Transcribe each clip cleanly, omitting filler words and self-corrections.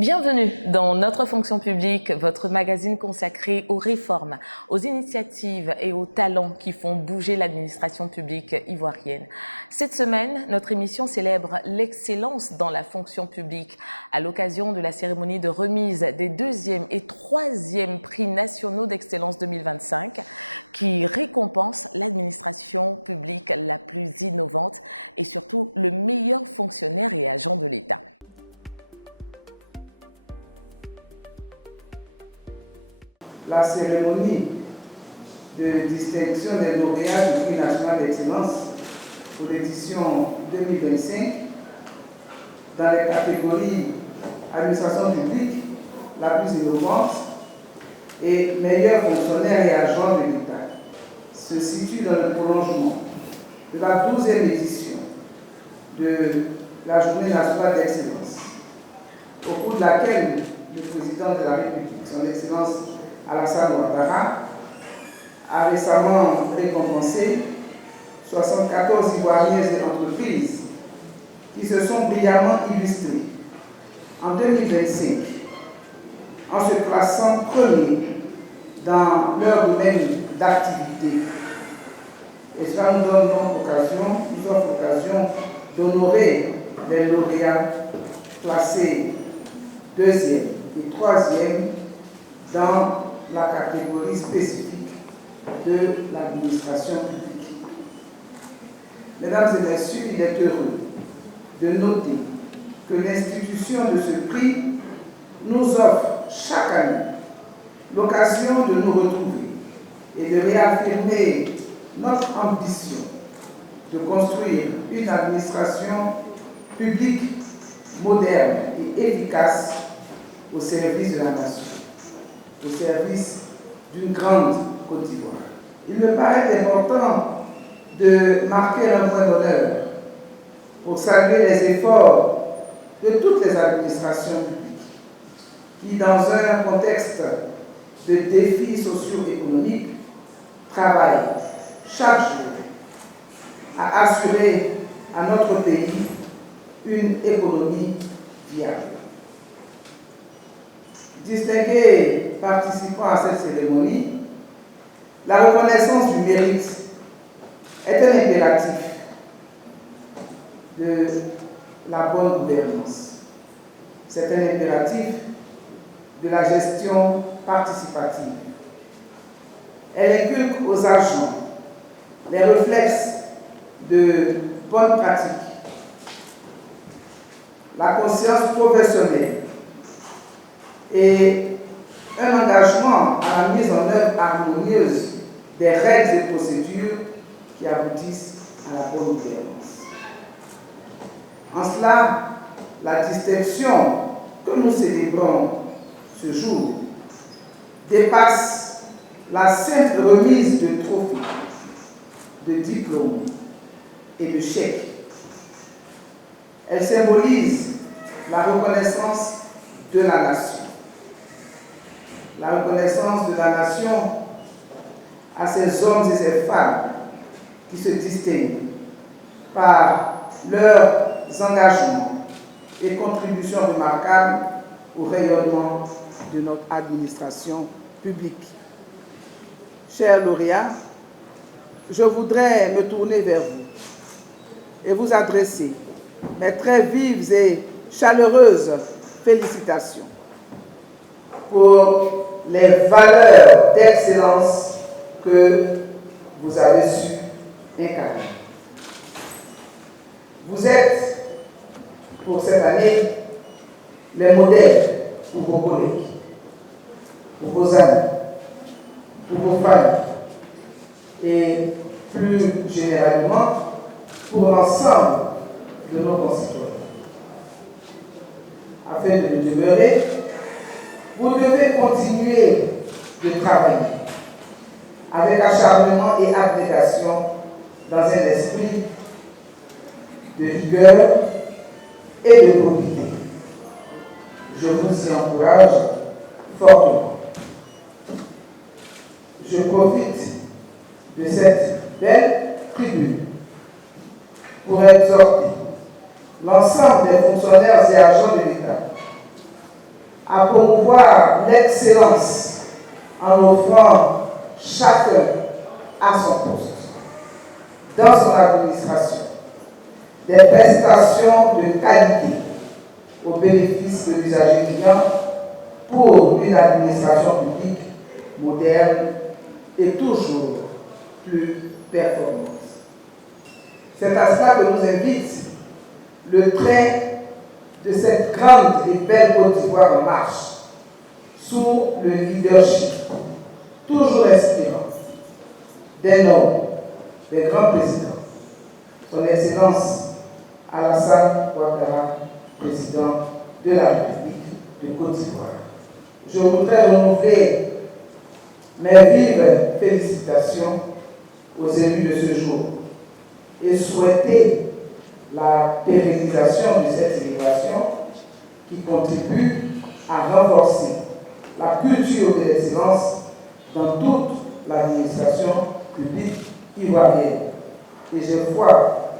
Bienvenue dans Notre fonction publique, votre magazine consacré aux réformes, aux initiatives et aux talents qui font bouger l'administration publique ivoirienne. Cette semaine, notre émission célèbre l'excellence dans la fonction publique à l'occasion de la cérémonie de remise des 2e et 3e prix nationaux d'excellence 2025 qui récompense l'administration publique la plus innovante et surtout le meilleur fonctionnaire et agent de l'État. La cérémonie de distinction des lauréats du prix national d'excellence pour l'édition 2025 dans les catégories administration publique la plus innovante et meilleur fonctionnaire et agent de l'État se situe dans le prolongement de la 12e édition de la Journée nationale d'excellence, au cours de laquelle le président de la République, son Excellence Alassane Ouattara, a récemment récompensé 74 Ivoiriens et entreprises qui se sont brillamment illustrés en 2025 en se plaçant premiers dans leur domaine d'activité. Et cela nous offre l'occasion d'honorer les lauréats classés 2e et 3e dans la catégorie spécifique de l'administration publique. Mesdames et messieurs, il est heureux de noter que l'institution de ce prix nous offre chaque année l'occasion de nous retrouver et de réaffirmer notre ambition de construire une administration publique moderne et efficace au service de la nation, au service d'une grande Côte d'Ivoire. Il me paraît important de marquer un point d'honneur pour saluer les efforts de toutes les administrations publiques qui, dans un contexte de défis socio-économiques, travaillent chaque jour à assurer à notre pays une économie viable. Distingués participants à cette cérémonie, la reconnaissance du mérite est un impératif de la bonne gouvernance. C'est un impératif de la gestion participative. Elle inculque aux agents les réflexes de bonne pratique, la conscience professionnelle et un engagement à la mise en œuvre harmonieuse des règles et procédures qui aboutissent à la bonne gouvernance. En cela, la distinction que nous célébrons ce jour dépasse la simple remise de trophées, de diplômes et de chèques. Elle symbolise la reconnaissance de la nation. La reconnaissance de la nation à ces hommes et ces femmes qui se distinguent par leurs engagements et contributions remarquables au rayonnement de notre administration publique. Chers lauréats, je voudrais me tourner vers vous et vous adresser mes très vives et chaleureuses félicitations pour les valeurs d'excellence que vous avez su incarner. Vous êtes, pour cette année, les modèles pour vos collègues, pour vos amis, pour vos familles et plus généralement pour l'ensemble de nos concitoyens. Afin de le demeurer, vous devez continuer de travailler avec acharnement et abnégation dans un esprit de rigueur et de probité. Je vous y encourage fortement. Je profite de cette belle tribune pour exhorter l'ensemble des fonctionnaires et agents de l'État à promouvoir l'excellence en offrant chacun à son poste dans son administration des prestations de qualité au bénéfice de l'usager client pour une administration publique moderne et toujours plus performante. C'est à cela que nous invite le train de cette grande et belle Côte d'Ivoire en marche, sous le leadership toujours inspirant d'un homme, des grands présidents, son Excellence Alassane Ouattara, président de la République de Côte d'Ivoire. Je voudrais renouveler mes vives félicitations aux élus de ce jour et souhaiter la pérennisation de cette célébration qui contribue à renforcer la culture de l'excellence dans toute l'administration publique ivoirienne. Et je crois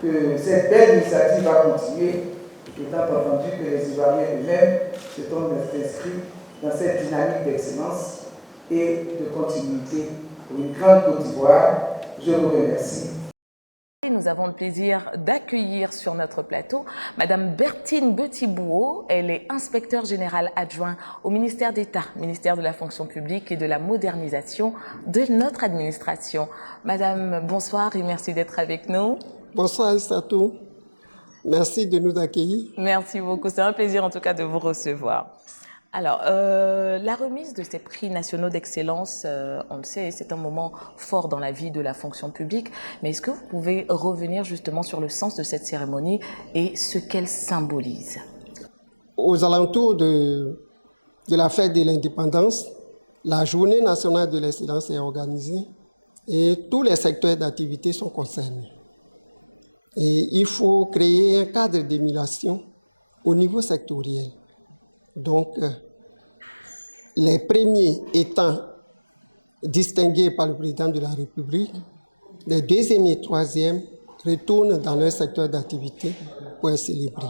que cette belle initiative va continuer, étant entendu que les Ivoiriens eux-mêmes se sont inscrits dans cette dynamique d'excellence et de continuité pour une grande Côte d'Ivoire. Je vous remercie. Nous avons le plaisir d'accueillir sur notre plateau Madame Bertine Betibouo. Elle est inspecteur général adjoint au ministère d'État, ministère de la fonction publique et de la modernisation de notre administration. Madame, bonsoir et merci d'être avec nous. Bonsoir Aïssatou, merci de nous accueillir. Merci beaucoup, c'est un plaisir en tout cas de vous recevoir. Alors, la remise de ces prix nationaux d'excellence, on le sait, c'est un moment fort dans la vie de la fonction publique, mais est-ce que vous pouvez revenir justement sur le sens de cette cérémonie et ce qu'elle symbolise? Aux alentours de la fête de l'indépendance, la journée nationale de l'excellence est organisée et tous les secteurs d'activité sont concernés. Et il faut créer un cadre d'émulation au niveau sectoriel. Donc, les premiers étant distingués par le président de la République, les deuxièmes et troisièmes retournent dans leur secteur d'activité pour être célébrés.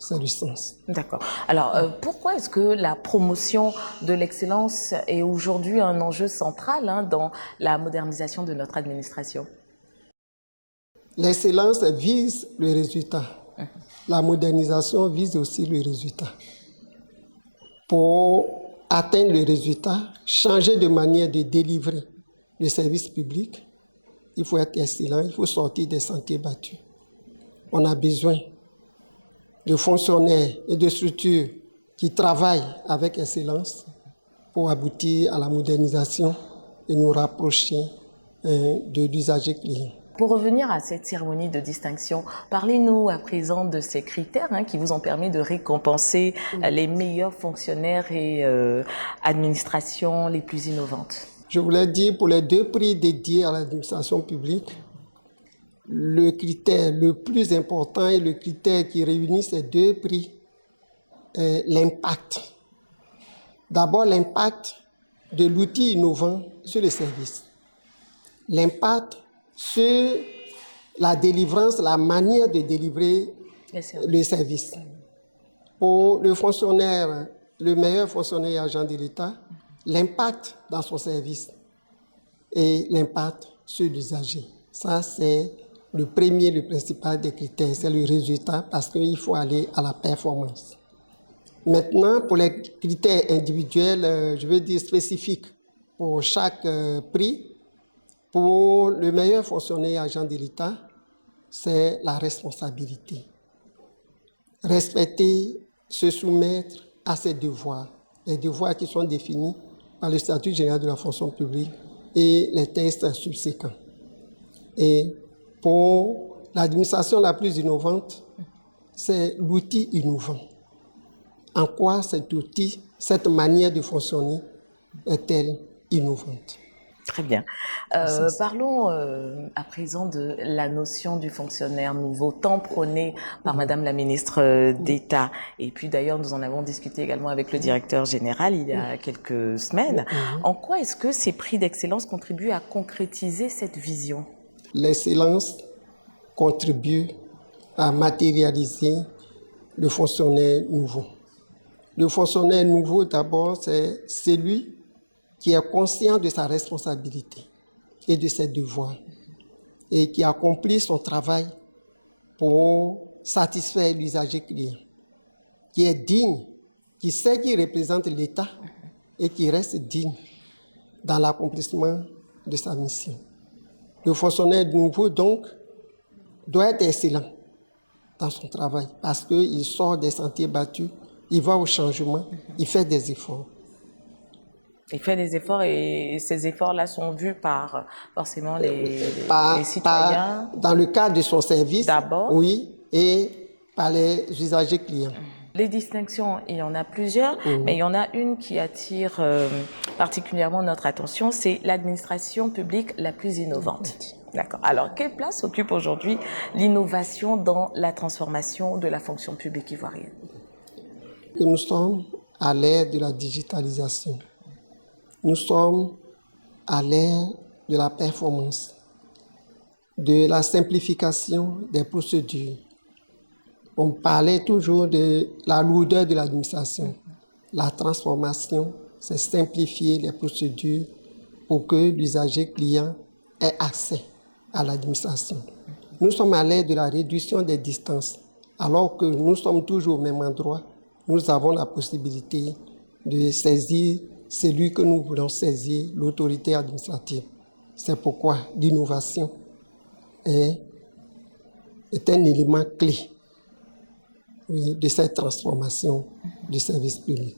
C'est le sens. D'accord. Alors, pourquoi est-ce que la promotion de l'excellence est aujourd'hui un enjeu central dans la modernisation de notre administration? L'excellence vise le résultat. La modernisation vise aussi le résultat. Pour atteindre le résultat, changer de manière de délivrer le service public, il faut être excellent, il faut sortir des sentiers battus. On a besoin de fonctionnaires et de structures qui travaillent avec excellence pour aboutir à la modernisation et nous rapprocher de l'usager client. Pour revenir à cette cérémonie de distinction, parlez-nous à présent de ces critères qui vous ont permis de récompenser les meilleurs fonctionnaires et administrations les plus innovantes. Je voulais dire, pour les deux prix dédiés à l'administration publique, le critère le plus important et le critère qui réunit ces deux prix est l'impact. D'abord, l'impact de l'outil innovant sur le service. L'impact sur la délivrance, la manière de délivrer le service. Pour le fonctionnaire, le meilleur fonctionnaire et agent de l'État, l'impact dans son service et l'impact sur l'usager. Ça, c'est le premier, le principal des critères, c'est le résultat parce qu'il faut aller à la performance. Maintenant, pour les critères individuels, je veux dire spécifiques pour chaque prix, pour le meilleur fonctionnaire et agent de l'État, c'est la responsabilité. Respecter, se soumettre à ses devoirs, les devoirs qui sont définis par le statut général de la fonction publique et les textes subséquents. Et pour l'administration la plus innovante, c'est l'outil innovant. En quoi cet outil, cette manière de fonctionner est-elle innovante? Très bien. Parlons à présent de la notion du fonctionnaire nouveau, tant prônée par Madame la ministre d'État. Et puis d'ailleurs, nous en avons discuté également avec le directeur général il y a quelques semaines. En quoi est-ce que ces prix d'excellence contribuent à concrétiser cette vision? L'excellence contribue à matérialiser le fonctionnaire nouveau. Le fonctionnaire nouveau, d'abord, c'est celui qui est conscient de sa responsabilité et de ses devoirs et qui accomplit son travail pour satisfaire l'usager client, qui est digne, qui sait qu'il représente l'État et qui reste digne dans l'accomplissement de sa mission. Le fonctionnaire nouveau, donc, doit être excellent dans son travail parce qu'il sort des sentiers battus, il va au changement, il fait des efforts. Il fait des efforts et ces efforts-là sont vus par forcément les citoyens. Dans le cadre de son service, d'abord. Oui, et par les usagers clients. Les distinctions, il y en a plusieurs, mais il y en a une qui attire particulièrement notre attention, c'est l'administration publique la plus innovante. D'accord. Alors, quelle place occupe aujourd'hui l'innovation dans la transformation de la fonction publique ivoirienne? Nous sommes à l'ère de la digitalisation. Nous sommes à l'ère de la performance, de la simplification des procédures. On parlait toujours de la lourdeur de l'administration. La transformation, c'est simplifier les procédures pour que l'usager client ait accès à l'administration. Nous sommes à l'ère de la réduction des distances. Alors que nous sommes toujours au même endroit, nous avons la possibilité de saisir celui que nous voulons saisir, l'autorité administrative. C'est pourquoi l'innovation est un élément clé de cette transformation du service public.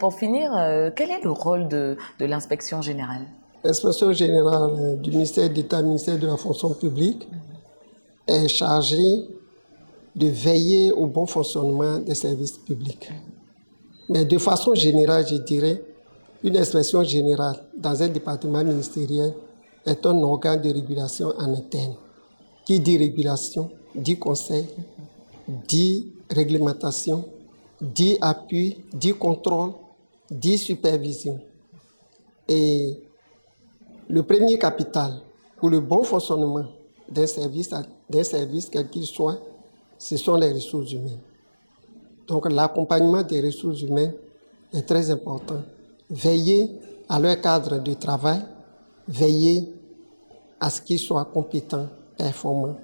Pour finir, quel est le rôle de l'inspection générale? L'inspection générale du ministère d'État, ministère de la fonction publique, est chargée de veiller au bon fonctionnement des services publics. Mais de façon générale, je dirais, une inspection générale dans un département ministériel est un organe de régulation en interne. Qui dit régulation, dit conseil, dit réglementation, dit appui, dit contrôle, dit supervision. Et le premier capital pour le bon fonctionnement d'un service quel qu'il soit, ce sont les ressources humaines. Donc l'accompagnement des ressources humaines est très important. Veiller à leur cadre de travail, veiller à ce qu'ils soient compétents, performants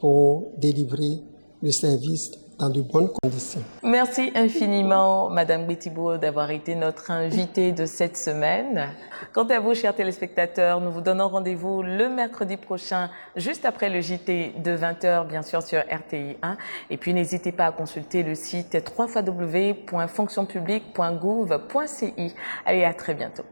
pour délivrer le service dans de bonnes conditions. Merci infiniment, Madame Gbetibo, d'avoir été notre invitée de cette semaine. Quant à vous, chers téléspectateurs, nous vous donnons rendez-vous le mercredi prochain, juste après le JT de 20h, bien sûr, sur RTI 1. Et puis, n'hésitez pas à consulter le site www.fonctionpublique.gouv.ci. Allez, à très bientôt.